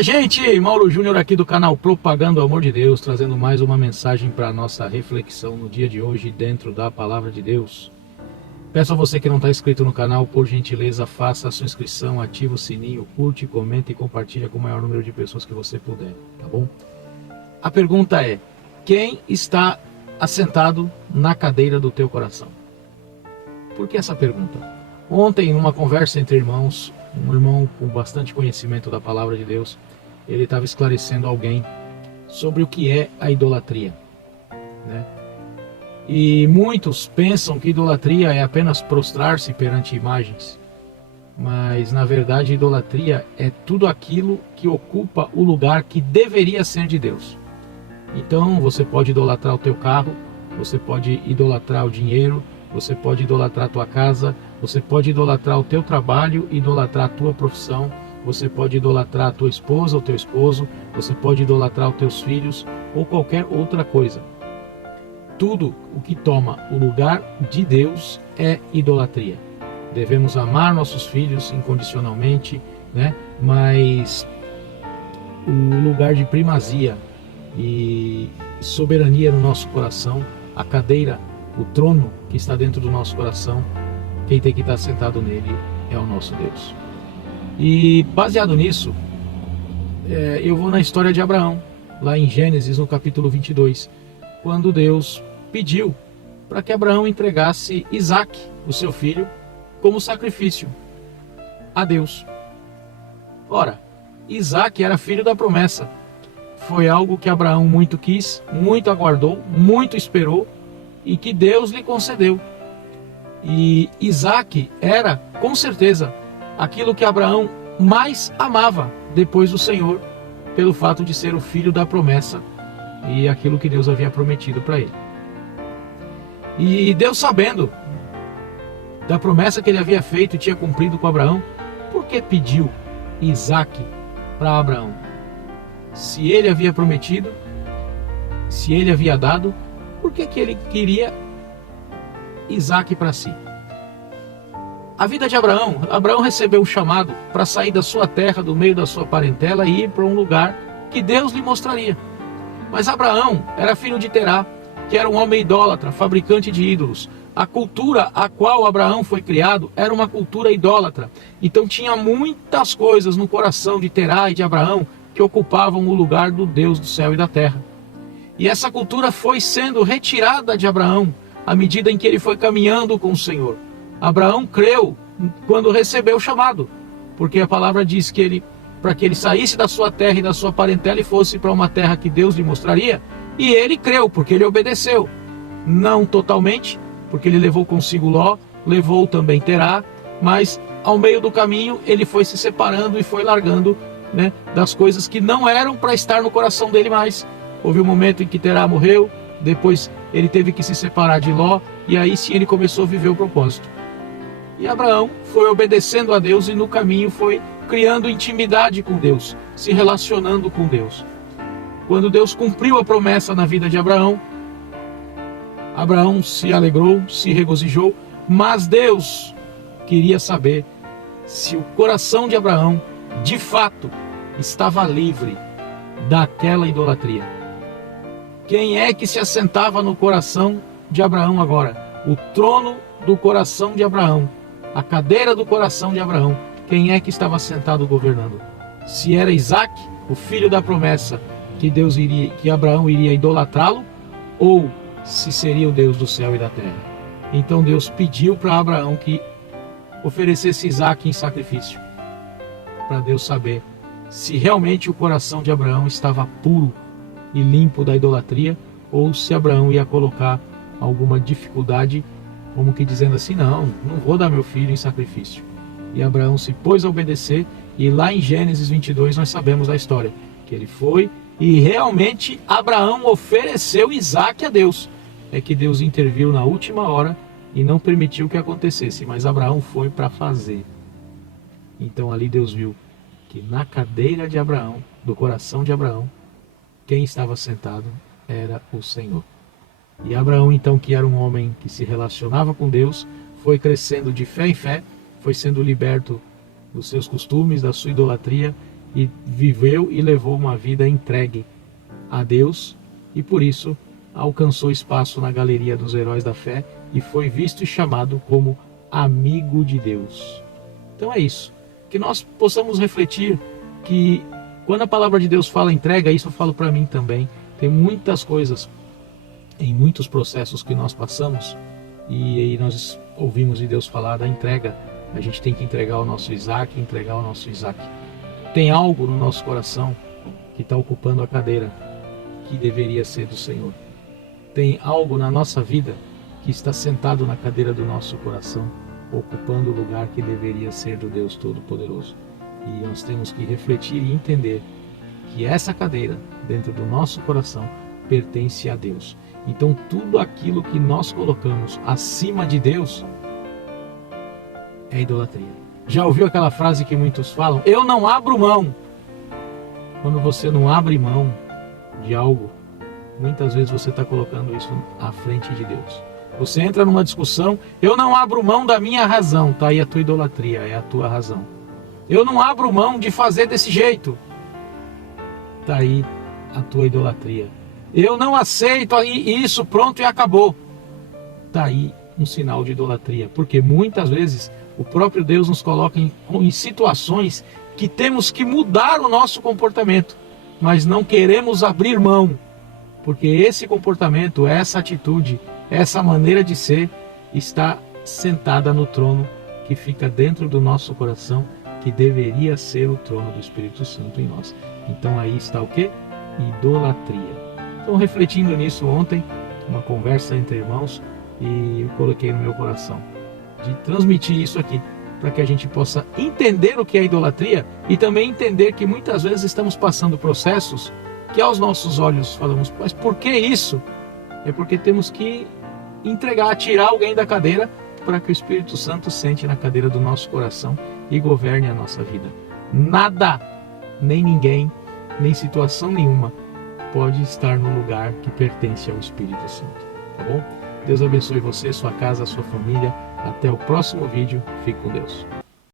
Gente, Mauro Júnior aqui do canal Propagando o Amor de Deus, trazendo mais uma mensagem para a nossa reflexão no dia de hoje dentro da Palavra de Deus. Peço a você que não está inscrito no canal, por gentileza, faça a sua inscrição, ative o sininho, curte, comenta e compartilha com o maior número de pessoas que você puder, tá bom? A pergunta é, quem está assentado na cadeira do teu coração? Por que essa pergunta? Ontem, numa conversa entre irmãos, um irmão com bastante conhecimento da Palavra de Deus, ele estava esclarecendo alguém sobre o que é a idolatria, né? E muitos pensam que idolatria é apenas prostrar-se perante imagens, mas na verdade a idolatria é tudo aquilo que ocupa o lugar que deveria ser de Deus. Então você pode idolatrar o teu carro, você pode idolatrar o dinheiro, você pode idolatrar a tua casa, você pode idolatrar o teu trabalho, idolatrar a tua profissão, você pode idolatrar a tua esposa ou teu esposo, você pode idolatrar os teus filhos ou qualquer outra coisa. Tudo o que toma o lugar de Deus é idolatria. Devemos amar nossos filhos incondicionalmente, né? Mas o lugar de primazia e soberania no nosso coração, a cadeira, o trono que está dentro do nosso coração, quem tem que estar sentado nele é o nosso Deus. E baseado nisso, eu vou na história de Abraão, lá em Gênesis, no capítulo 22, quando Deus pediu para que Abraão entregasse Isaque, o seu filho, como sacrifício a Deus. Ora, Isaque era filho da promessa. Foi algo que Abraão muito quis, muito aguardou, muito esperou e que Deus lhe concedeu. E Isaque era, com certeza, aquilo que Abraão mais amava depois do Senhor, pelo fato de ser o filho da promessa e aquilo que Deus havia prometido para ele. E Deus, sabendo da promessa que ele havia feito e tinha cumprido com Abraão, por que pediu Isaque para Abraão? Se ele havia prometido, se ele havia dado, por que ele queria Isaque para si? A vida de Abraão recebeu um chamado para sair da sua terra, do meio da sua parentela e ir para um lugar que Deus lhe mostraria. Mas Abraão era filho de Terá, que era um homem idólatra, fabricante de ídolos. A cultura a qual Abraão foi criado era uma cultura idólatra. Então tinha muitas coisas no coração de Terá e de Abraão que ocupavam o lugar do Deus do céu e da terra. E essa cultura foi sendo retirada de Abraão à medida em que ele foi caminhando com o Senhor. Abraão creu quando recebeu o chamado, porque a palavra diz que para que ele saísse da sua terra e da sua parentela e fosse para uma terra que Deus lhe mostraria, e ele creu, porque ele obedeceu. Não totalmente, porque ele levou consigo Ló, levou também Terá, mas ao meio do caminho ele foi se separando e foi largando, né, das coisas que não eram para estar no coração dele mais. Houve um momento em que Terá morreu, depois ele teve que se separar de Ló, e aí sim ele começou a viver o propósito. E Abraão foi obedecendo a Deus e no caminho foi criando intimidade com Deus, se relacionando com Deus. Quando Deus cumpriu a promessa na vida de Abraão, Abraão se alegrou, se regozijou, mas Deus queria saber se o coração de Abraão, de fato, estava livre daquela idolatria. Quem é que se assentava no coração de Abraão agora? O trono do coração de Abraão, a cadeira do coração de Abraão. Quem é que estava sentado governando? Se era Isaque, o filho da promessa, que Abraão iria idolatrá-lo, ou se seria o Deus do céu e da terra. Então Deus pediu para Abraão que oferecesse Isaque em sacrifício, para Deus saber se realmente o coração de Abraão estava puro e limpo da idolatria, ou se Abraão ia colocar alguma dificuldade, como que dizendo assim, não vou dar meu filho em sacrifício. E Abraão se pôs a obedecer, e lá em Gênesis 22 nós sabemos a história, que ele foi e realmente Abraão ofereceu Isaque a Deus. É que Deus interviu na última hora e não permitiu que acontecesse, mas Abraão foi para fazer. Então ali Deus viu que na cadeira de Abraão, do coração de Abraão, quem estava sentado era o Senhor. E Abraão, então, que era um homem que se relacionava com Deus, foi crescendo de fé em fé, foi sendo liberto dos seus costumes, da sua idolatria, e viveu e levou uma vida entregue a Deus e por isso alcançou espaço na galeria dos heróis da fé e foi visto e chamado como amigo de Deus. Então é isso, que nós possamos refletir que quando a palavra de Deus fala entrega, isso eu falo para mim também, tem muitas coisas em muitos processos que nós passamos e nós ouvimos de Deus falar da entrega. A gente tem que entregar o nosso Isaac, entregar o nosso Isaac. Tem algo no nosso coração que está ocupando a cadeira que deveria ser do Senhor. Tem algo na nossa vida que está sentado na cadeira do nosso coração, ocupando o lugar que deveria ser do Deus Todo-Poderoso. E nós temos que refletir e entender que essa cadeira dentro do nosso coração pertence a Deus. Então tudo aquilo que nós colocamos acima de Deus é idolatria. Já ouviu aquela frase que muitos falam? Eu não abro mão. Quando você não abre mão de algo, muitas vezes você está colocando isso à frente de Deus. Você entra numa discussão, eu não abro mão da minha razão, está aí a tua idolatria, é a tua razão. Eu não abro mão de fazer desse jeito, está aí a tua idolatria. Eu não aceito isso, pronto e acabou, está aí um sinal de idolatria, porque muitas vezes o próprio Deus nos coloca em situações que temos que mudar o nosso comportamento, mas não queremos abrir mão, porque esse comportamento, essa atitude, essa maneira de ser está sentada no trono que fica dentro do nosso coração, que deveria ser o trono do Espírito Santo em nós. Então aí está o quê? Idolatria. Então, refletindo nisso ontem, uma conversa entre irmãos, e eu coloquei no meu coração de transmitir isso aqui, para que a gente possa entender o que é idolatria e também entender que muitas vezes estamos passando processos que aos nossos olhos falamos, mas por que isso? É porque temos que entregar, tirar alguém da cadeira para que o Espírito Santo sente na cadeira do nosso coração e governe a nossa vida. Nada, nem ninguém, nem situação nenhuma pode estar no lugar que pertence ao Espírito Santo, tá bom? Deus abençoe você, sua casa, sua família. Até o próximo vídeo. Fique com Deus.